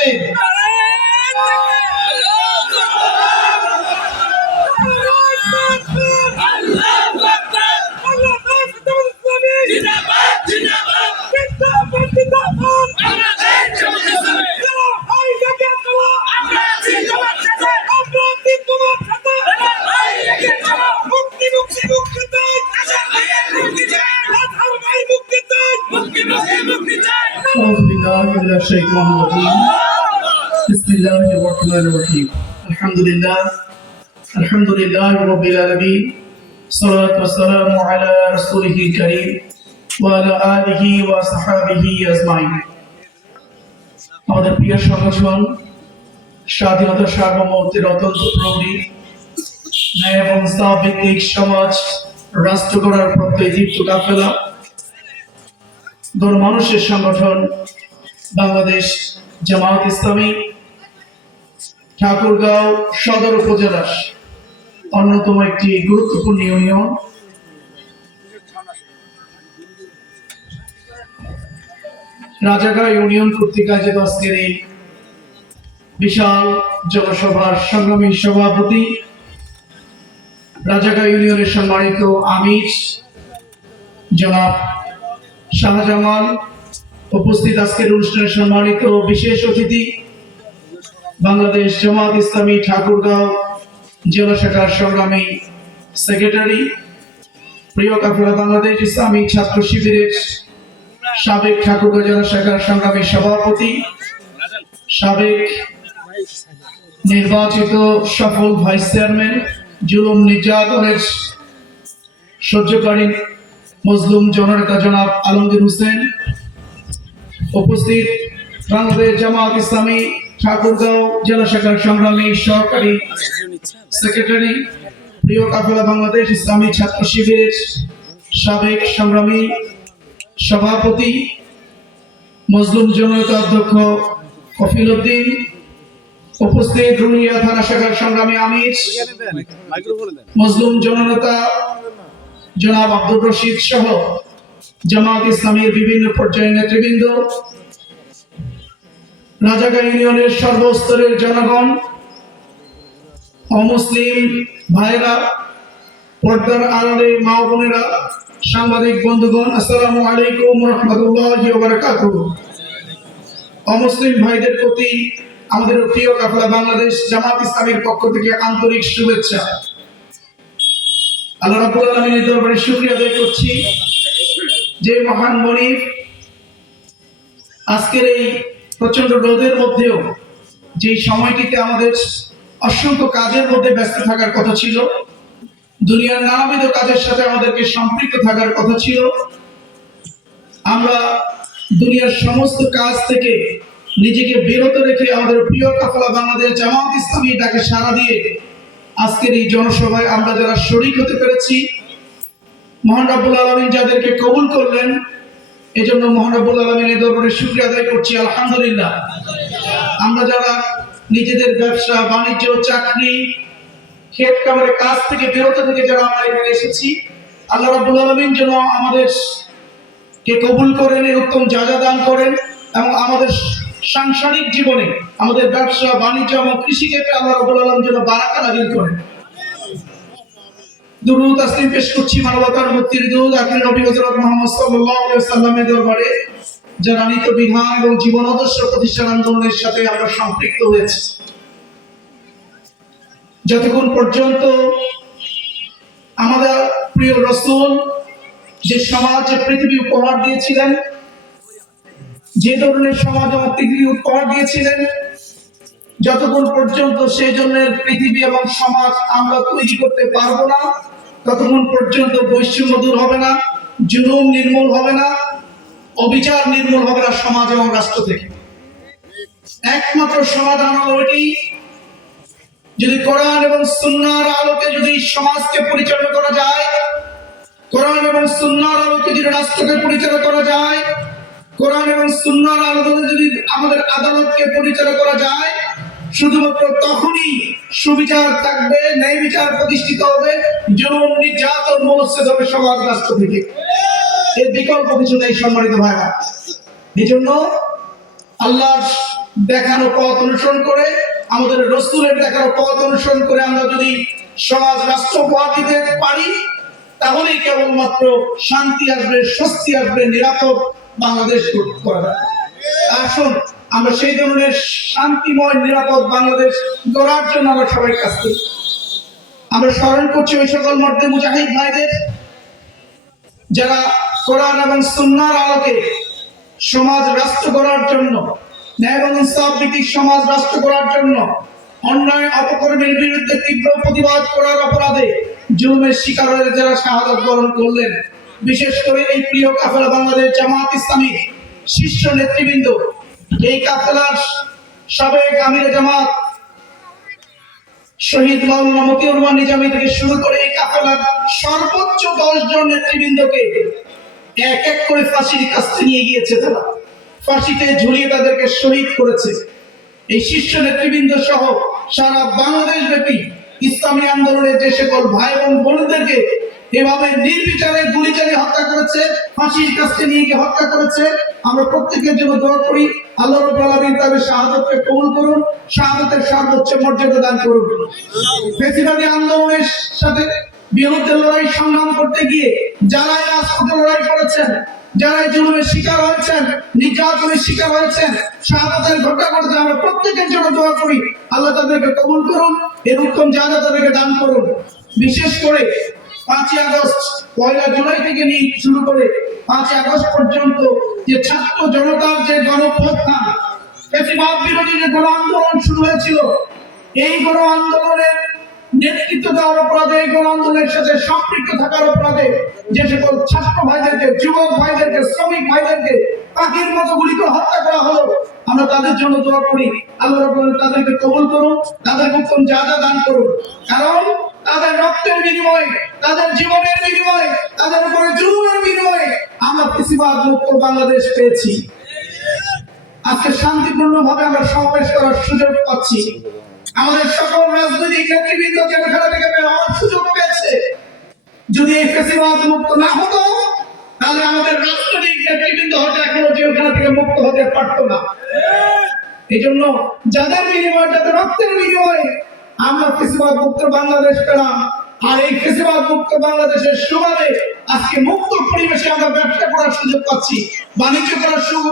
তাকবীর أعوذ بالله من الشيطان الرجيم بسم الله الرحمن الرحيم الحمد لله الحمد لله رب العالمين الصلاة والسلام على رسوله الكريم وعلى آله وصحابه أجمعين আমাদের প্রিয় সংগঠন স্বাধীনতা সার্বভৌমত্বের অত্যন্ত প্রহরী ন্যায় এবং ইসলাম ভিত্তিক সমাজ রাষ্ট্র গড়ার প্রত্যয় দীপ্ত কাফেলা গণ মানুষের সংগঠন বাংলাদেশ জামায়াত ইসলামী ঠাকুরগাঁও সদর উপজেলার অন্যতম একটি গুরুত্বপূর্ণ ইউনিয়ন। রাজাগা ইউনিয়ন কর্তৃক আয়োজিত আজকের এই বিশাল জনসভার সংগ্রামী সভাপতি রাজাগা ইউনিয়নের সম্মানিত আমির জনাব শাহজামাল। উপস্থিত আজকের অনুষ্ঠানে সম্মানিত বিশেষ অতিথি বাংলাদেশ জামাত ইসলামী ঠাকুরগাঁও জেলা শাখার সংগ্রামী সেক্রেটারি, প্রিয় কাফেলা বাংলাদেশ ইসলামী ছাত্র শিবিরের সাবেক ঠাকুরগাঁও জেলা শাখার সংগ্রামী সভাপতি, সাবেক নির্বাচিত সফল ভাইস চেয়ারম্যান, জুলুম নির্যাতনের সহ্যকারী মজলুম জননেতা জনাব আলমগীর হোসেন, উপস্থিত বাংলাদেশ জামাত ইসলামী ঠাকুরগাঁও জেলা শাখার সংগ্রামী সহকারী সেক্রেটারি, প্রিয় কাফেলা বাংলাদেশ ইসলামী ছাত্র শিবিরের সাবেক সংগ্রামী সভাপতি, মজলুম জননেতা অধ্যক্ষ কফিল উদ্দিন, উপস্থিত রুনিয়া থানা শাখার সংগ্রামী আমির, মজলুম জননেতা জনাব আব্দুর রশিদ সহ জামাত ইসলামের বিভিন্ন পর্যায়ের নেতৃবৃন্দ রাজাগা ইউনিয়নের সর্বস্তরের জনগণ, অমুসলিম ভাইরা পর্দার আড়ালে মা বোনেরা, সাংবাদিক বন্ধুগণ, আসসালামু আলাইকুম রহমতুল্লাহ বারাকাতুহ। অমুসলিম ভাইদের প্রতি আমাদের প্রিয় কাফলা বাংলাদেশ জামাত ইসলামের পক্ষ থেকে আন্তরিক শুভেচ্ছা। আল্লাহ রাব্বুল আলামিনের দরবারে শুকরিয়া আদায় করছি যে মহান মনিব আজকের এই প্রচণ্ড রোদের মধ্যেও যে সময়টিতে আমাদের অসংখ্য কাজের মধ্যে ব্যস্ত থাকার কথা ছিল, দুনিয়ার নানাবিধ কাজের সাথে আমাদেরকে সম্পৃক্ত থাকার কথা ছিল, আমরা দুনিয়ার সমস্ত কাজ থেকে নিজেকে বিরত রেখে আমাদের প্রিয় কাফলা বাংলাদেশ জামাত ইসলামী ডাকে সাড়া দিয়ে আজকের এই জনসভায় আমরা যারা শরিক হতে পেরেছি, মহান রাব্বুল আলমিন যাদেরকে কবুল করলেন এজন্য মহান রাব্বুল আলমিনের দরবারে শুক্রিয়া আদায় করছি, আলহামদুলিল্লাহ। আমরা যারা নিজেদের ব্যবসা, বাণিজ্য, চাকরি ক্ষেত কামারের কাজ থেকে বিরত থেকে যারা আমরা এখানে এসেছি, আল্লাহ রাব্বুল আলমিন যেন আমাদের কে কবুল করেন, এর উত্তম যা দান করেন, এবং আমাদের সাংসারিক জীবনে আমাদের ব্যবসা, বাণিজ্য এবং কৃষিক্ষেত্রে আল্লাহ রাব্বুল আলম যেন বারাকা নাজিল করেন। দুরুদ পেশ করছি মানবতার মুক্তির আখির নবী হযরত মুহাম্মদ সাল্লাল্লাহু আলাইহি সাল্লামের দরবারে বিধান এবং জীবন আদর্শ প্রতিষ্ঠান আন্দোলনের সাথে আমরা সম্পৃক্ত হয়েছি। যতক্ষণ পর্যন্ত আমাদের প্রিয় রসুল যে সমাজ পৃথিবী উপহার দিয়েছিলেন, যে ধরনের সমাজ আমার পৃথিবী উপহার দিয়েছিলেন যতক্ষণ পর্যন্ত সেই জন্য পৃথিবী এবং সমাজ আমরা তৈরি করতে পারব না, ততক্ষণ পর্যন্ত বৈষম্য দূর হবে না, জুলুম নির্মূল হবে না, অবিচার নির্মূল হবে না সমাজ এবং রাষ্ট্র থেকে। একমাত্র সমাধান হলো এটি, যদি কোরআন এবং সুন্নার আলোকে যদি সমাজকে পরিচালনা করা যায়, কোরআন এবং সুন্নার আলোকে যদি রাষ্ট্রকে পরিচালনা করা যায়, কোরআন এবং সুন্নার আলোকে যদি আমাদের আদালতকে পরিচালনা করা যায় শুধুমাত্র তখনই সুবিচার থাকবে, ন্যায় বিচার প্রতিষ্ঠিত হবে জুলুম নির্যাতন মনচ্ছেদ হবে সমাজ রাষ্ট্র থেকে এর বিকল্প কিছু নেই, সম্মানিত ভাইরা। এই জন্য আল্লাহ দেখানো পথ অনুসরণ করে, আমাদের রসুলের দেখানো পথ অনুসরণ করে আমরা যদি সমাজ রাষ্ট্র উপহার দিতে পারি, তাহলেই কেবলমাত্র শান্তি আসবে, স্বস্তি আসবে, নিরাপদ বাংলাদেশ করা আসুন আমরা সেই ধরনের শান্তিময়, নিরাপদ বাংলাদেশ গড়ার জন্য আমরা সবাই কাজ করি। আমরা স্মরণ করছি ওই সকল মধ্যে মুজাহিদ ভাইদের, যারা কোরআন এবং সুন্নার আলোকে সমাজ রাষ্ট্র করার জন্য, ন্যায় এবং ইনসাফ ভিত্তিক সমাজ রাষ্ট্র করার জন্য অন্যায় অপকর্মের বিরুদ্ধে তীব্র প্রতিবাদ করার অপরাধে জুলুমের শিকার হয়ে যারা শাহাদত বরণ করলেন, বিশেষ করে এই প্রিয় কাফেলা বাংলাদেশ জামাত ইসলামী শীর্ষ নেতৃবৃন্দ এই কাফেলার সাবেক আমির জামাত শহীদ মাওলানা মতিউর রহমান নিজামী থেকে শুরু করে এই কাফেলার সর্বোচ্চ দশ জন নেতৃবৃন্দকে এক এক করে ফাঁসির কাছে নিয়ে গিয়েছে তারা। ফাঁসিতে ঝুলিয়ে তাদেরকে শহীদ করেছে। এই শীর্ষ নেতৃবৃন্দ সহ সারা বাংলাদেশ ব্যাপী ইসলামী আন্দোলনের যে সকল ভাই এবং বোনদেরকে এভাবে নির্বিচারে গুলি চালিয়ে হত্যা করেছে, ফাঁসির কাছে নিয়ে গিয়ে হত্যা করেছে। আমরা প্রত্যেকের জন্য দোয়া করি, আল্লাহ তাদের কবুল করুন সর্বোচ্চ মর্যাদা দান করুন। আন্দোলনের সাথে বিরুদ্ধে লড়াই সংগ্রাম করতে গিয়ে যারা রাজপথে লড়াই করেছেন যারা জুলুমের শিকার হয়েছেন, নির্যাতনের শিকার হয়েছেন, শাহাদাতের ঘটনা ঘটেছে আমরা প্রত্যেকের জন্য দোয়া করি, আল্লাহ তাদেরকে কবুল করুন এর উত্তম জায়গা তাদেরকে দান করুন। বিশেষ করে পাঁচই আগস্ট, পয়লা জুলাই থেকে নিয়ে শুরু করে পাঁচই আগস্ট পর্যন্ত যে ছাত্র জনতার যে গণপ্রথান ফেসিবাদ বিরোধী যে গণ আন্দোলন শুরু হয়েছিল, এই গণ আন্দোলনের নেতৃত্ব দেওয়ার অপরাধে, এই গণ আন্দোলনের সাথে সম্পৃক্ত থাকার অপরাধে যে সকল ছাত্র ভাইদেরকে, যুবক ভাইদেরকে, শ্রমিক ভাইদেরকে পাখির মতো গুলি করে হত্যা করা হলো, আমরা তাদের জন্য দোয়া করি। আল্লাহ তাদেরকে কবুল করুন, তাদের উত্তম জাযা দান করুন। কারণ তাদের রক্তের বিনিময়ে, তাদের জীবনের বিনিময়ে, তাদের উপরে জুলুমের বিনিময়ে আমরা ফেসিবাদ মুক্ত বাংলাদেশ পেয়েছি। আজকে শান্তিপূর্ণ ভাবে আমরা সমাবেশ করার সুযোগ পাচ্ছি। আমাদের সকল রাজনৈতিক নেতৃবৃন্দ জেলখানা থেকে বের হওয়ার সুযোগ পেয়েছে। যদি এই ফেসিবাদ মুক্ত না হতো, তাহলে আমাদের রাজনৈতিক নেতৃবৃন্দ হয়তো এখনও জেলখানা থেকে মুক্ত হতে পারতো না। এই জন্য যাদের বিনিময়ে, যাদের রক্তের বিনিময়ে আমরা ফেসিবাদ মুক্ত বাংলাদেশ পেলাম। আর এই ফেসিবাদ মুক্ত বাংলাদেশের সুবাদে আজকে মুক্ত পরিবেশে আমরা ব্যবসা করার সুযোগ পাচ্ছি, বাণিজ্য করার সুযোগ